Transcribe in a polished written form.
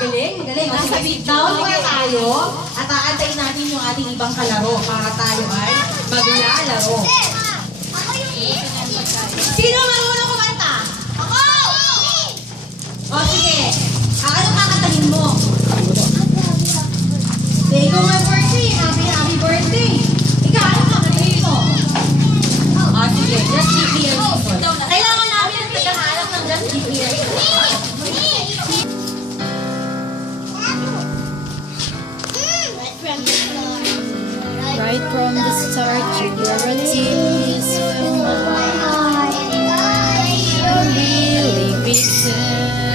Magaling, magaling. Nasa down muna tayo at aantayin natin yung ating ibang kalaro para tayo ay maglalaro. Sino marunong kumanta? Ako! O sige, anong kakatahin mo? Ikaw nga birthday, happy birthday. Ikaw, anong kakatahin mo? O sige, just give me a reason. Kailangan namin ang tagahanap ng just give me a reason. Right from the start, you were a tease from my heart. You really beaten.